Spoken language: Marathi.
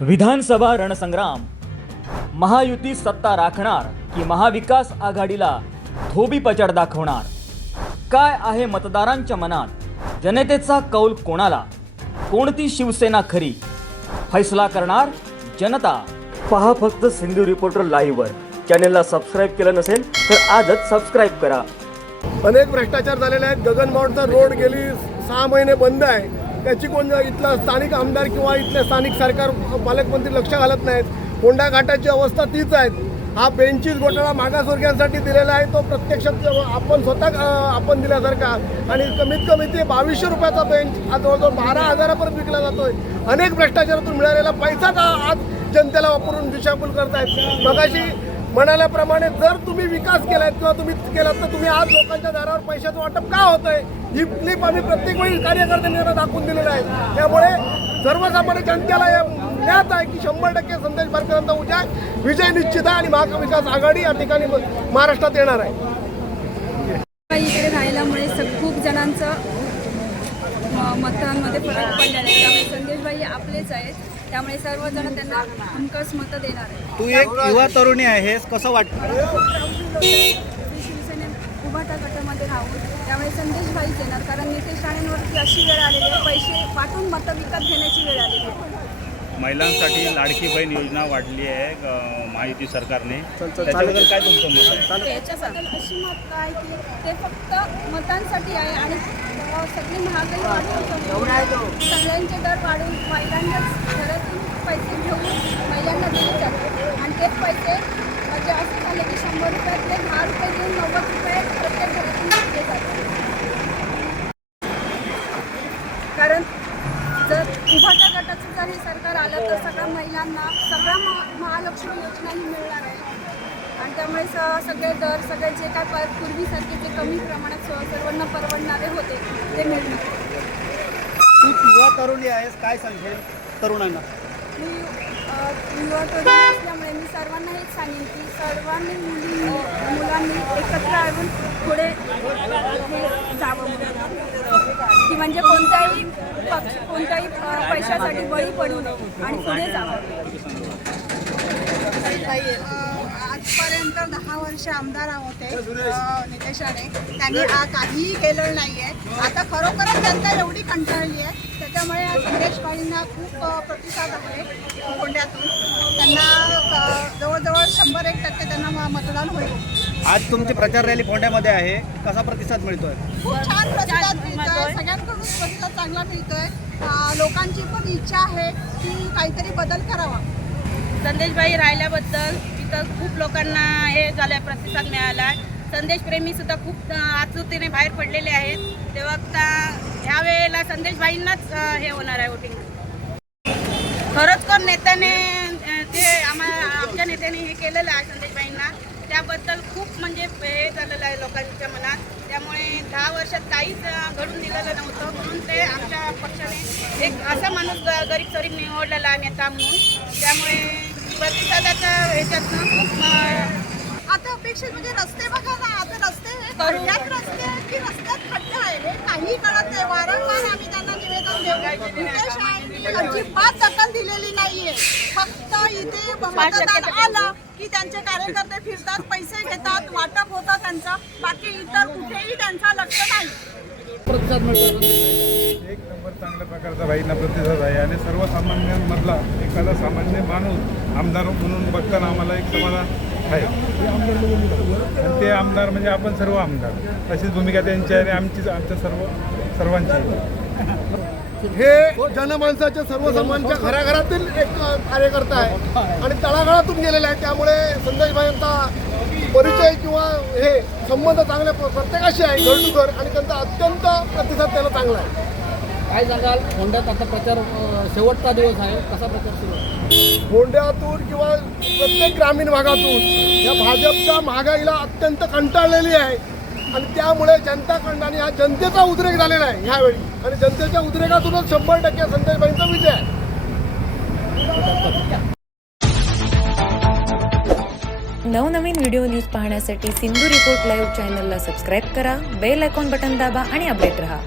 विधानसभा रणसंग्राम. महायुती सत्ता राखणार की महाविकास आघाडीला धोबी पचड दाखवणार? काय आहे मतदारांच्या मनात? जनतेचा कौल कोणाला? कोणती शिवसेना खरी? फैसला करणार जनता. पहा फक्त सिंधू रिपोर्टर लाईव्हवर. चॅनेलला सबस्क्राईब केलं नसेल तर आजच सबस्क्राईब करा. अनेक भ्रष्टाचार झालेले आहेत. गगनबावडचा रोड गेली सहा महिने बंद आहे. त्याची कोण इथला स्थानिक आमदार किंवा इथले स्थानिक सरकार पालकमंत्री लक्ष घालत नाहीत. होंडा घाटाची अवस्था तीच आहे. हा बेंचीस घोटाळा मागासवर्गीयांसाठी दिलेला आहे. तो प्रत्यक्षात आपण स्वतः आपण दिल्यासारखा. आणि कमीत कमी ते बावीसशे रुपयाचा बेंच आज जवळजवळ बारा हजारापर्यंत विकला जातोय. अनेक भ्रष्टाचारातून मिळालेला पैसाच आज जनतेला वापरून दिशाभूल करतायत. मगाशी म्हणाल्याप्रमाणे जर तुम्ही विकास केलाय किंवा तुम्ही केलात तर तुम्ही आज लोकांच्या दारावर पैशाचं वाटप का होत आहे ही क्लिप आम्ही प्रत्येक वेळी कार्यकर्त्यांनी दाखवून दिलेलं आहे. त्यामुळे सर्वसामान्य जनतेला या ज्ञात आहे की शंभर टक्के संदेश बारकरांचा उद्या विजय निश्चित आहे आणि महाविकास आघाडी या ठिकाणी महाराष्ट्रात येणार आहे. इकडे राहिल्यामुळे खूप जणांचं म- मतांमध्ये फरक पडलेला आहे. त्यामुळे संदेशबाई आपलेच आहेत. त्यामुळे सर्वजण त्यांना हमखास मतं देणार आहेत. तू एक युवा तरुणी आहेस कसं वाटतं उभाटा गटामध्ये राहून त्यामुळे संदेशबाईच येणार कारण नितेश राणेंवरती अशी वेळ आलेली आहे पैसे वाटून मतं विकत घेण्याची वेळ आलेली आहे. महिलांसाठी लाडकी बहीण योजना वाढली आहे अ, महायुती सरकारने. त्याच्याबद्दल काय तुमचं मत आहे? अशी मत आहे की ते फक्त मतांसाठी आहे आणि सगळी महागाई वाढवून सगळ्यांचे दर वाढवून महिलांनाच घरातून पैसे घेऊन महिलांना दिले जातात. आणि तेच पैसे म्हणजे असं झालं की शंभर रुपयातले दहा रुपये देऊन नव्वद रुपये प्रत्येक घरातून घेतले जातात कारण जर उभाटा गटाचं जर हे सरकार आलं तर सगळ्या महिलांना सगळ्या महा- महालक्ष्मी योजनाही मिळणार आहे. आणि त्यामुळे स सगळे दर सगळे जे काय प पूर्वीसारखे जे कमी प्रमाणात सर्वांना परवडणारे होते ते मिळणार. तू युवा तरुणी आहेस काय सांगेल तरुणांना? मी अ, युवा तरुण असल्यामुळे मी सर्वांना हेच सांगेन की सर्वांनी मुली मुलांनी एकत्र येऊन पुढे हे जावं. की म्हणजे कोणत्याही कोणत्याही पैशासाठी बळी पडू नये आणि पुढे जावं. आजपर्यंत दहा वर्ष आमदार होते अ, नितेश राणे त्यांनी आ काहीही केलं नाही आहे आता खरोखरच जनता एवढी कंटाळली आहे. त्याच्यामुळे आज संदेश भाईंना खूप प्रतिसाद आहे कोंड्यातून त्यांना जवळजवळ शंभर एक टक्के त्यांना मतदान होईल. आज तुमची प्रचार रॅली फोंड्यामध्ये आहे. कसा प्रतिसाद मिळतोय? खूप छान प्रतिसाद मिळतोय. सगळ्यांकडून चांगला मिळतोय. लोकांची पण इच्छा आहे की काहीतरी बदल करावा. संदेशबाई राहिल्याबद्दल इथं खूप लोकांना हे झालं प्रतिसाद मिळाला आहे सुद्धा खूप आतुरतेने बाहेर पडलेले आहेत. तेव्हा आता ह्या वेळेला संदेशबाईंनाच हे होणार आहे वोटिंग खरंच कोण नेत्याने ते आम्हा आमच्या नेत्याने हे केलेलं आहे संदेशबाईंना. त्याबद्दल खूप म्हणजे हे झालेलं आहे लोकांच्या मनात. त्यामुळे दहा वर्षात काहीच घडून दिलेलं नव्हतं. म्हणून ते आमच्या पक्षाने एक असा माणूस गरीब सरीब निवडलेला नेता म्हणून. त्यामुळे प्रतिसादाच्या ह्याच्यातनं खूप आता अपेक्षित म्हणजे रस्ते बघा ना आता रस्ते खड्ड्यात रस्ते आहेत की रस्त्यात खड्डे आहे हे काही कळत नाही. वारंवार आम्ही त्यांना निवेदन देऊ. नितेश अजिबात दखल दिलेली नाहीये. फक्त इथे मतदान आलं. की त्यांचे कार्यकर्ते फिरतात पैसे घेतात वाटप होतं त्यांचं. बाकी इतर कुठेही त्यांचा लक्ष नाही. एक नंबर चांगल्या प्रकारचा भाईंना प्रतिसाद आहे आणि सर्वसामान्यांमधला एखादा सामान्य माणूस आमदार म्हणून बघताना आम्हाला एक समाधान आहे. आणि ते आमदार म्हणजे आपण सर्व आमदार. अशीच भूमिका त्यांची आहे आणि आमचीच आमच्या सर्व सर्वांची. हे जनमानसाच्या सर्वसामान्यांच्या घराघरातील एक कार्यकर्ता आहे. आणि तळागाळातून गेलेला आहे. त्यामुळे संदेशभाईंचा परिचय किंवा हे संबंध चांगले प्र- प्रत्येकाशी आहे घर टू घर. आणि त्यांचा अत्यंत प्रतिसाद त्याला चांगला आहे. काय सांगाल? होंड्यात आता प्रचार शेवटचा दिवस आहे. कसा प्रचार सुरू आहे? गोंड्यातून किंवा प्रत्येक ग्रामीण भागातून या भाजपच्या महागाईला अत्यंत कंटाळलेली आहे. आणि त्यामुळे जनता खंडाने हा जनतेचा उद्रेक झालेला आहे ह्यावेळी. आणि जनतेच्या उद्रेकातूनच शंभर टक्के संतोषबाईंचा विजय आहे. नवनवीन व्हिडिओ न्यूज पाहण्यासाठी सिंधू रिपोर्ट लाईव्ह चॅनलला सबस्क्राईब करा बेल आयकॉन बटन दाबा आणि अपडेट रहा.